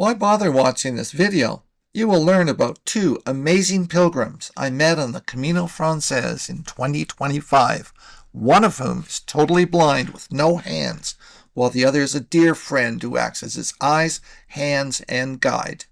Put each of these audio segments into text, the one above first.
Why bother watching this video? You will learn about two amazing pilgrims I met on the Camino Francés in 2025, one of whom is totally blind with no hands, while the other is a dear friend who acts as his eyes, hands, and guide.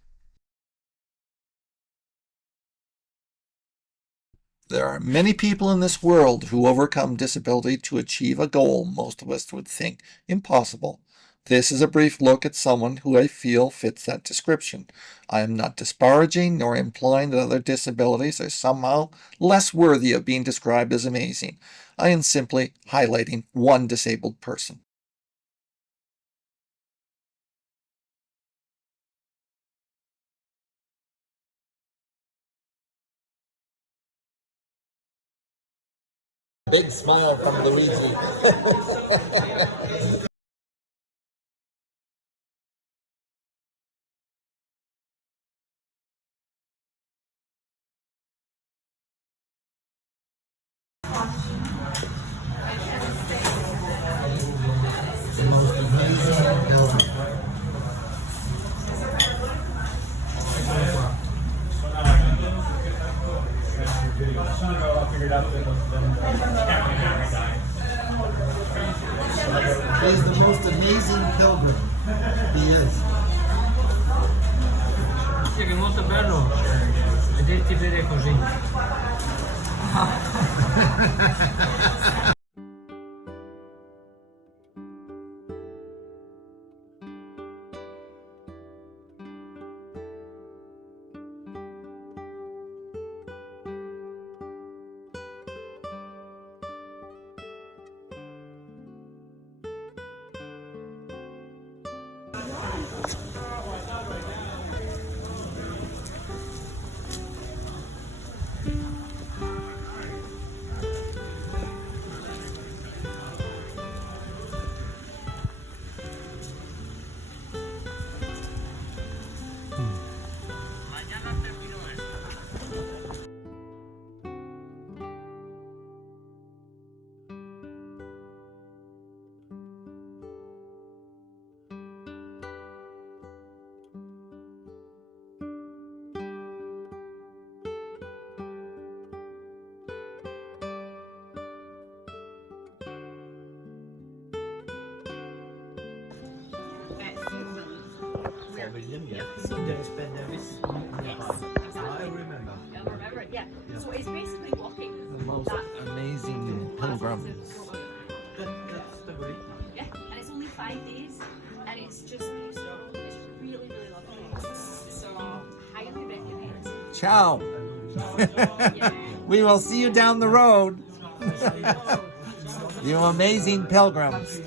There are many people in this world who overcome disability to achieve a goal most of us would think impossible. This is a brief look at someone who I feel fits that description. I am not disparaging nor implying that other disabilities are somehow less worthy of being described as amazing. I am simply highlighting one disabled person. Big smile from Luigi. The most amazing pilgrim. He's the most amazing pilgrim. He is. Sì, che è molto bello vederti vedere così. Yeah. I remember. You'll remember it, yeah. So it's basically walking. The most amazing pilgrims. That's the way. Yeah, and it's only 5 days, and it's just beautiful. It's really, really lovely. So highly recommend. Ciao. Yeah. We will see you down the road. You amazing pilgrims.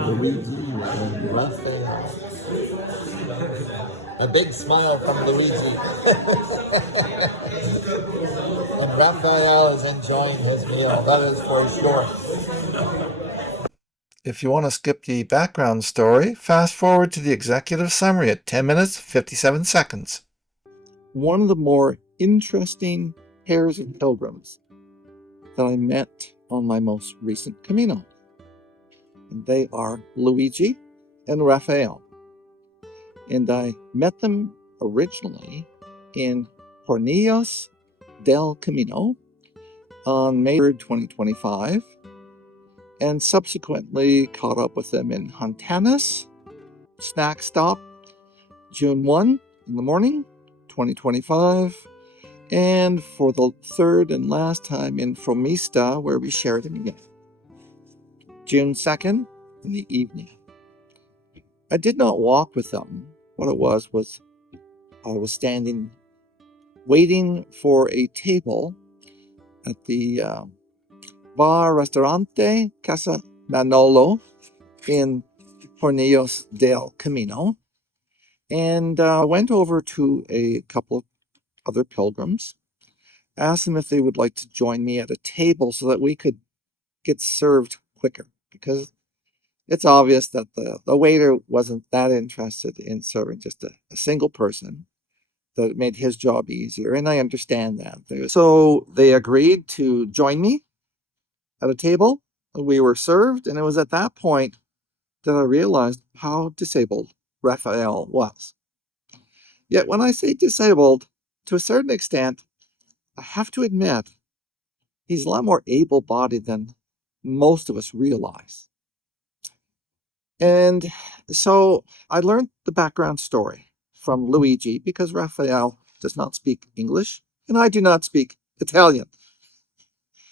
Luigi and Rafael. A big smile from Luigi. And Rafael is enjoying his meal, that is for sure. If you want to skip the background story, fast forward to the executive summary at 10 minutes 57 seconds. One of the more interesting pairs of pilgrims that I met on my most recent Camino. And they are Luigi and Rafael. And I met them originally in Hornillos del Camino on May 3rd, 2025, and subsequently caught up with them in Hontanas snack stop June 1 in the morning, 2025, and for the third and last time in Fromista, where we shared them again, June 2nd in the evening. I did not walk with them. What it was I was standing waiting for a table at the Bar Restaurante Casa Manolo in Hornillos del Camino, and went over to a couple of other pilgrims, asked them if they would like to join me at a table so that we could get served quicker, because It's obvious that the waiter wasn't that interested in serving just a single person, that it made his job easier, and I understand that. So they agreed to join me at a table. We were served, and it was at that point that I realized how disabled Rafael was. Yet when I say disabled, to a certain extent, I have to admit, he's a lot more able-bodied than most of us realize. And so I learned the background story from Luigi because Rafael does not speak English and I do not speak Italian.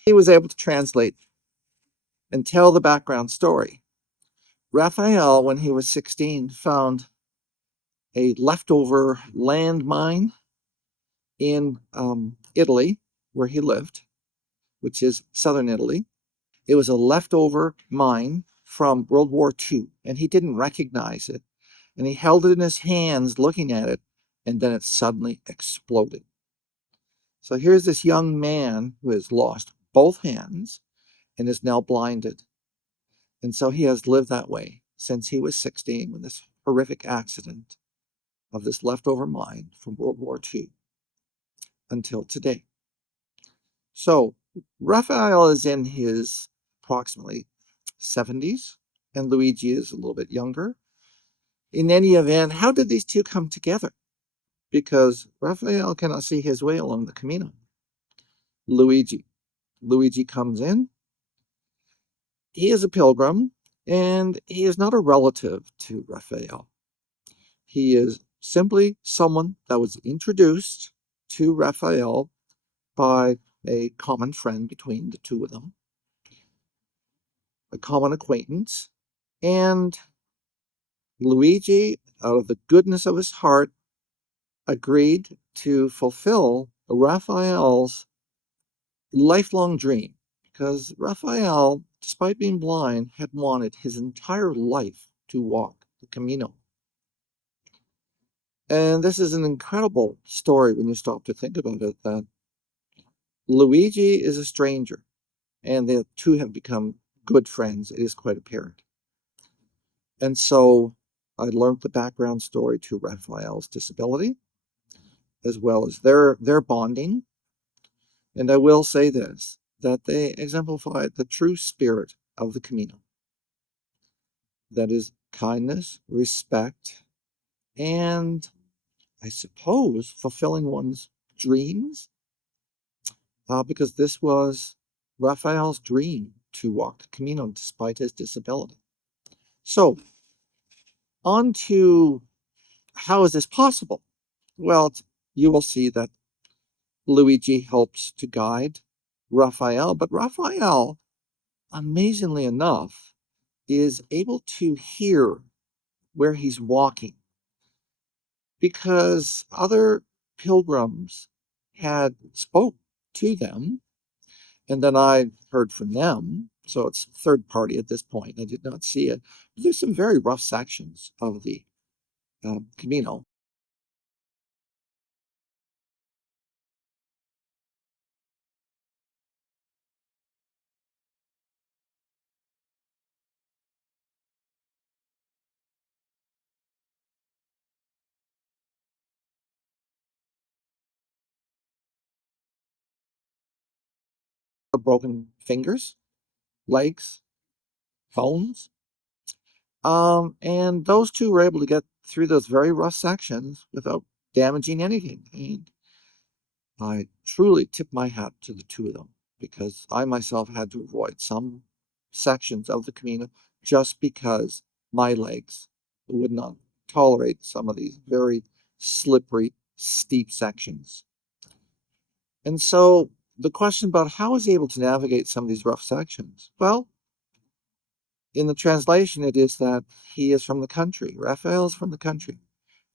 He was able to translate and tell the background story. Rafael, when he was 16, found a leftover landmine in Italy, where he lived, which is southern Italy. It was a leftover mine from World War II, and he didn't recognize it. And he held it in his hands looking at it, and then it suddenly exploded. So here's this young man who has lost both hands and is now blinded. And so he has lived that way since he was 16 when this horrific accident of this leftover mine from World War II until today. So Raphael is in his approximately 70s, and Luigi is a little bit younger. In any event, how did these two come together? Because Raphael cannot see his way along the Camino. Luigi comes in. He is a pilgrim, and he is not a relative to Raphael. He is simply someone that was introduced to Raphael by a common friend between the two of them, a common acquaintance, and Luigi, out of the goodness of his heart, agreed to fulfill Raphael's lifelong dream, because Raphael, despite being blind, had wanted his entire life to walk the Camino. And this is an incredible story when you stop to think about it, that Luigi is a stranger, and the two have become good friends. It is quite apparent. And so I learned the background story to Raphael's disability, as well as their bonding. And I will say this, that they exemplify the true spirit of the Camino. That is kindness, respect, and I suppose fulfilling one's dreams, because this was Raphael's dream to walk the Camino despite his disability. So, on to how is this possible? Well, you will see that Luigi helps to guide Raphael, but Raphael, amazingly enough, is able to hear where he's walking, because other pilgrims had spoke to them, and then I heard from them. So it's third party at this point. I did not see it. But there's some very rough sections of the Camino. Broken fingers, legs, bones. And those two were able to get through those very rough sections without damaging anything. And I truly tip my hat to the two of them, because I myself had to avoid some sections of the Camino just because my legs would not tolerate some of these very slippery, steep sections. And so the question about how is he able to navigate some of these rough sections? Well, in the translation, it is that he is from the country. Raphael is from the country,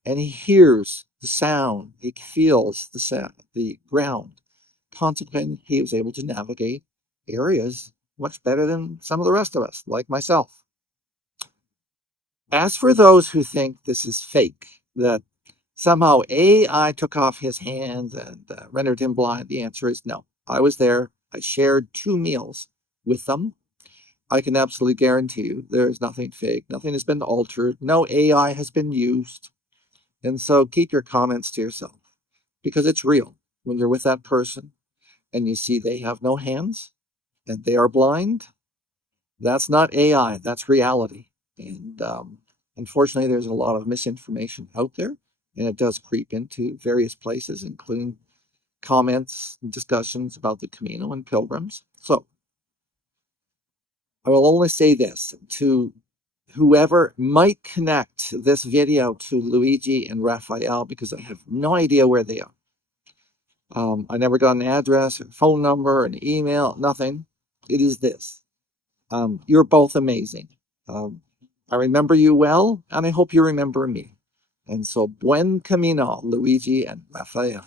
and he hears the sound. He feels the sound, the ground. Consequently, he was able to navigate areas much better than some of the rest of us, like myself. As for those who think this is fake, that somehow AI took off his hands and rendered him blind, the answer is no. I was there. I shared 2 meals with them. I can absolutely guarantee you there is nothing fake. Nothing has been altered. No AI has been used. And so keep your comments to yourself because it's real. When you're with that person and you see they have no hands and they are blind, that's not AI, that's reality. And unfortunately, there's a lot of misinformation out there, and it does creep into various places, including comments and discussions about the Camino and pilgrims. So I will only say this to whoever might connect this video to Luigi and Rafael, because I have no idea where they are. I never got an address, a phone number, an email, nothing. It is this. You're both amazing. I remember you well, and I hope you remember me. And so, Buen Camino, Luigi and Rafael.